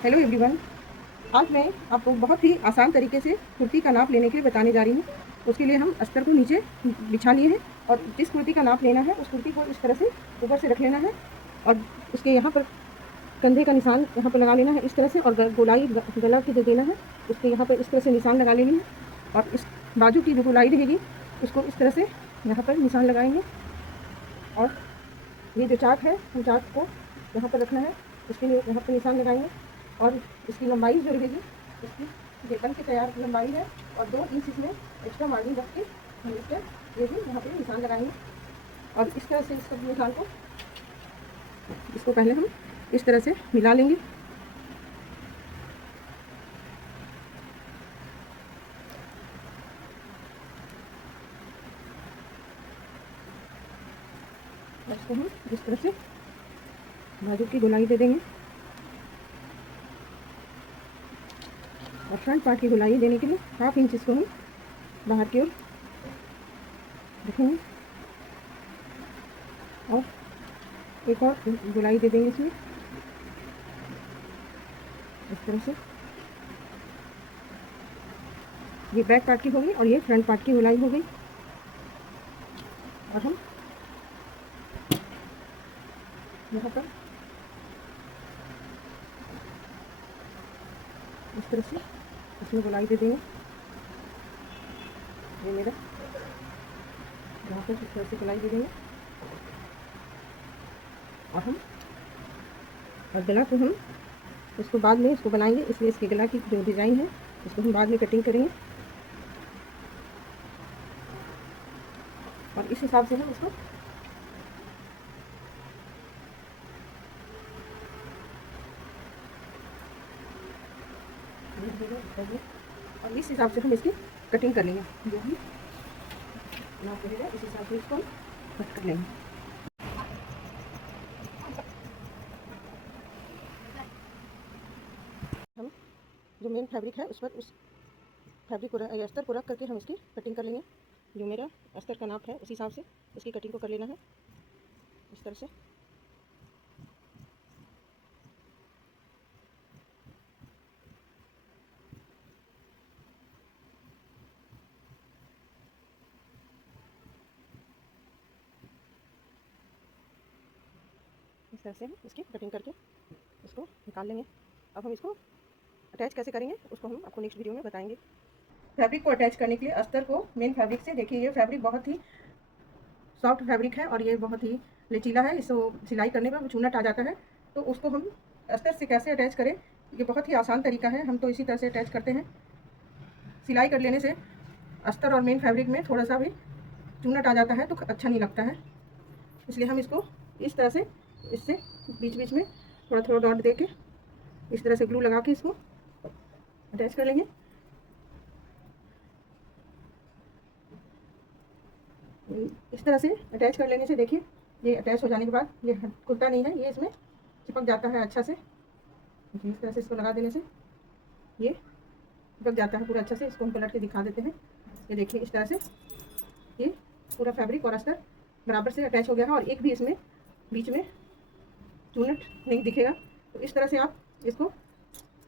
Hello everyone. आज मैं आपको बहुत ही आसान तरीके से कुर्ती का नाप लेने के लिए बताने जा रही हूँ। उसके लिए हम अस्तर को नीचे बिछा लिए हैं और जिस कुर्ती का नाप लेना है उस कुर्ती को इस तरह से ऊपर से रख लेना है और उसके यहाँ पर कंधे का निशान यहाँ पर लगा लेना है इस तरह से, और गोलाई गला की जो देना है उसके यहाँ पर इस तरह से निशान लगा लेनी है और इस बाजू की जो गोलाई रहेगी उसको इस तरह से यहाँ पर निशान लगाएंगे और ये जो चाक है हम चाक को यहाँ पर रखना है, इसके लिए यहाँ पर निशान लगाएंगे और इसकी लंबाई जो रहेगी इसकी ये बन के तैयार लंबाई है और 2 इंच इसमें एक्स्ट्रा मार्जिन रख के हम इस पर ये भी यहाँ पे निशान लगाएंगे और इस तरह से इस निशान को इसको पहले हम इस तरह से मिला लेंगे। इसको हम इस तरह से बाजू की गोलाई दे देंगे और फ्रंट पार्ट की गोलाई देने के लिए 1/2 इंच इसको हम बाहर की ओर रखेंगे और एक और गोलाई दे देंगे इसमें इस तरह से। ये बैक पार्ट की होगी और ये फ्रंट पार्ट की गोलाई हो गई और हम यहाँ पर इस तरह से इसमें गोलाई दे देंगे। ये मेरा यहाँ पर इस तरह से गोलाई दे देंगे और गला को हम इसको बाद में इसको बनाएंगे, इसलिए इसके गला की जो डिज़ाइन है इसको हम बाद में कटिंग करेंगे और इस हिसाब से हम इसको और इस हिसाब से हम इसकी कटिंग कर लेंगे। जो भी नाप रहेगा इस हिसाब से इसको कट कर लेंगे। हम जो मेन फैब्रिक है उस पर उस फैब्रिक को अस्तर को रख करके हम इसकी कटिंग कर लेंगे। जो मेरा अस्तर का नाप है उस हिसाब से इसकी कटिंग को कर लेना है इस तरह से। इस तरह से हम इसकी कटिंग करके इसको निकाल लेंगे। अब हम इसको अटैच कैसे करेंगे उसको हम आपको नेक्स्ट वीडियो में बताएंगे। फैब्रिक को अटैच करने के लिए अस्तर को मेन फैब्रिक से, देखिए ये फैब्रिक बहुत ही सॉफ्ट फैब्रिक है और ये बहुत ही लचीला है, इसको सिलाई करने पर चुन्नट आ जाता है। तो उसको हम अस्तर से कैसे अटैच करें, ये बहुत ही आसान तरीका है। हम तो इसी तरह से अटैच करते हैं। सिलाई कर लेने से अस्तर और मेन फैब्रिक में थोड़ा सा भी चुन्नट आ जाता है तो अच्छा नहीं लगता है, इसलिए हम इसको इस तरह से इससे बीच बीच में थोड़ा थोड़ा डॉट दे के इस तरह से ग्लू लगा के इसको अटैच कर लेंगे। इस तरह से अटैच कर लेने से देखिए ये अटैच हो जाने के बाद ये खुलता नहीं है, ये इसमें चिपक जाता है अच्छा से। इस तरह से इसको लगा देने से ये चिपक जाता है पूरा अच्छा से। इसको हम पलट के दिखा देते हैं। ये देखिए इस तरह से ये पूरा फैब्रिक और अस्तर बराबर से अटैच हो गया है और एक भी इसमें बीच में चूनट नहीं दिखेगा। तो इस तरह से आप इसको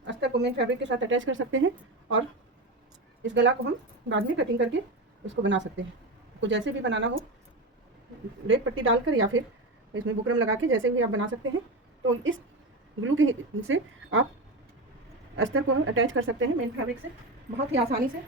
अस्तर को मेन फैब्रिक के साथ अटैच कर सकते हैं और इस गला को हम बाद में कटिंग करके उसको बना सकते हैं। आपको जैसे भी बनाना हो, रेड पट्टी डालकर या फिर इसमें बुकरम लगा के जैसे भी आप बना सकते हैं। तो इस ग्लू के से आप अस्तर को अटैच कर सकते हैं मेन फैब्रिक से बहुत ही आसानी से।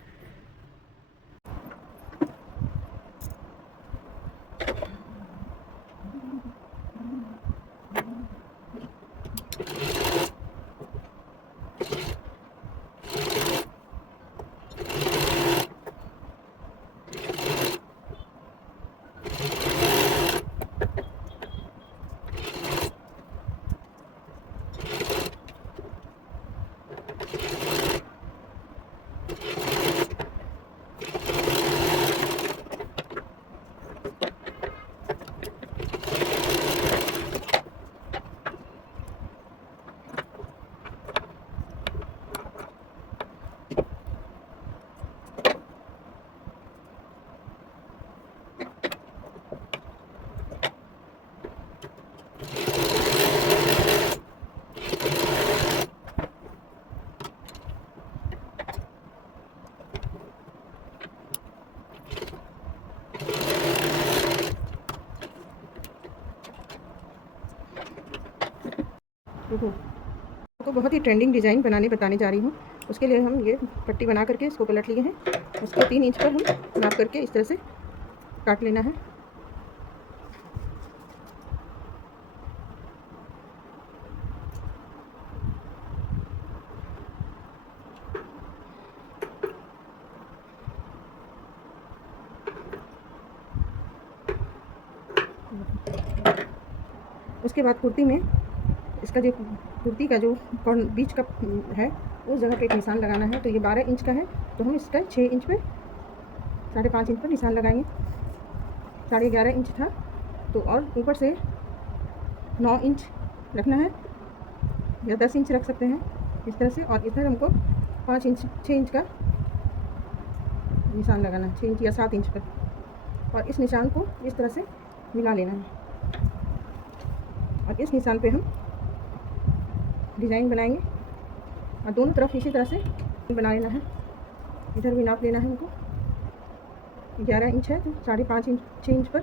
को बहुत ही ट्रेंडिंग डिज़ाइन बताने जा रही हूँ। उसके लिए हम ये पट्टी बना करके इसको पलट लिए हैं। उसको 3 इंच पर हम नाप करके इस तरह से काट लेना है। उसके बाद कुर्ती में इसका जो कुर्ती का जो बीच का है उस जगह पे एक निशान लगाना है। तो ये 12 इंच का है, तो हम इसका 6 इंच पे 5.5 इंच पर निशान लगाएंगे। 11.5 इंच था, तो और ऊपर से 9 इंच रखना है या 10 इंच रख सकते हैं इस तरह से। और इधर हमको 5 इंच 6 इंच का निशान लगाना है, 6 इंच या 7 इंच पर। और इस निशान को इस तरह से मिला लेना है और इस निशान पे हम डिज़ाइन बनाएंगे। और दोनों तरफ इसी तरह से बना लेना है। इधर भी नाप लेना है हमको। 11 इंच है तो 5.5 इंच 6 इंच पर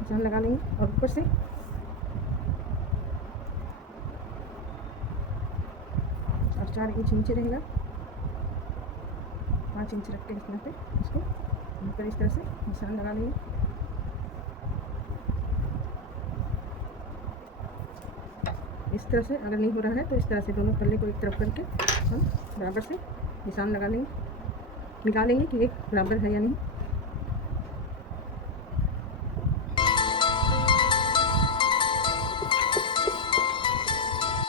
निशान लगा लेंगे। और ऊपर से और 4 इंच नीचे रहेगा, 5 इंच रख के इस तरह पे इसको ऊपर इस तरह से निशान लगा लेंगे। इस तरह से अगर नहीं हो रहा है तो इस तरह से दोनों पल्ले को एक तरफ करके हम बराबर से निशान लगा लेंगे, मिला लेंगे कि एक बराबर है या नहीं।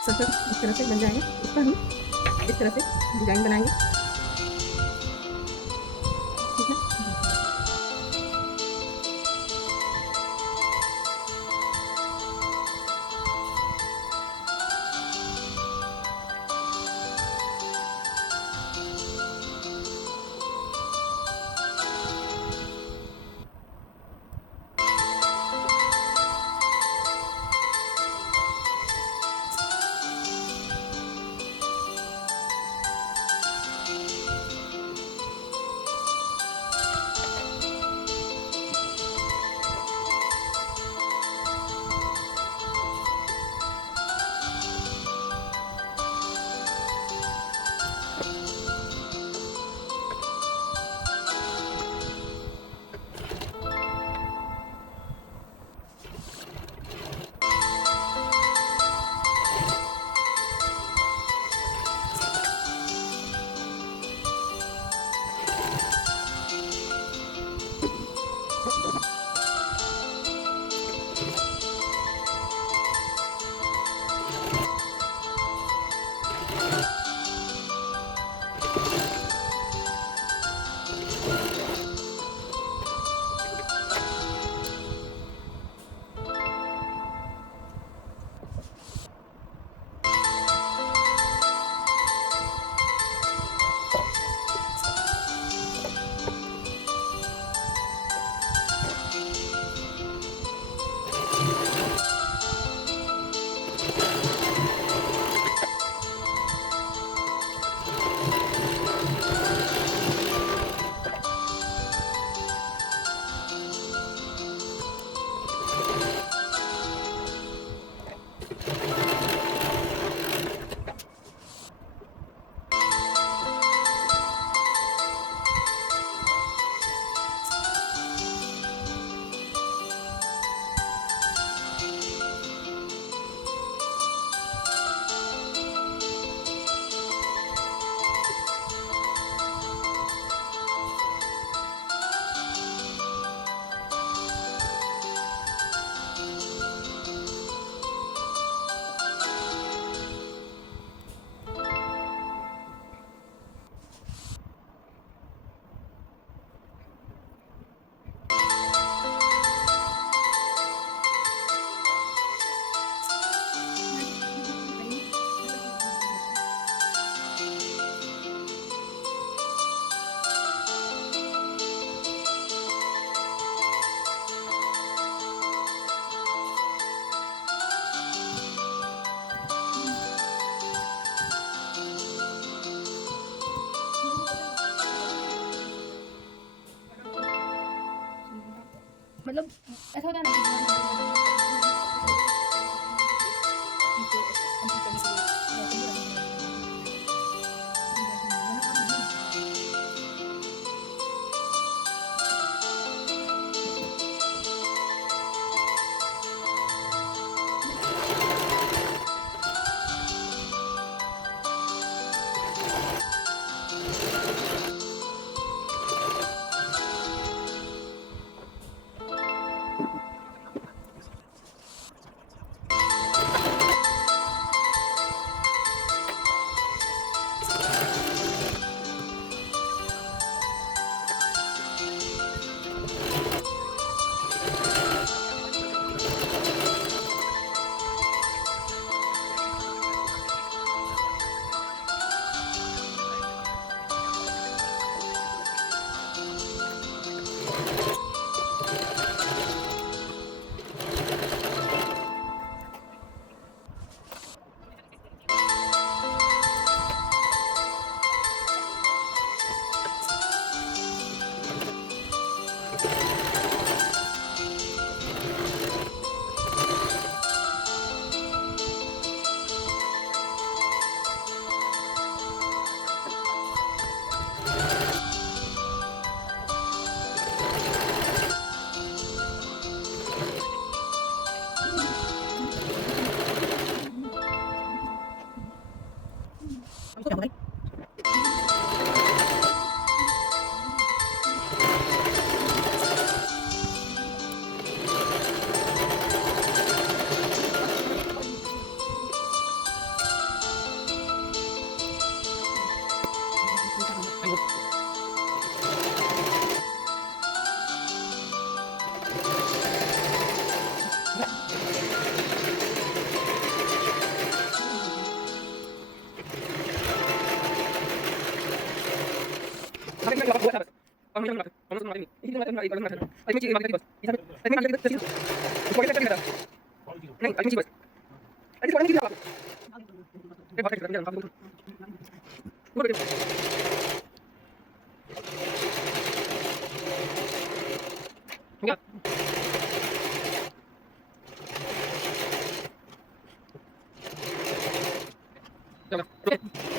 सफर इस तरह से बन जाएगा। इस पर हम इस तरह से डिज़ाइन बनाएंगे, ठीक है। मतलब ऐसा होता है ना कि इसको क्या होगा? चलो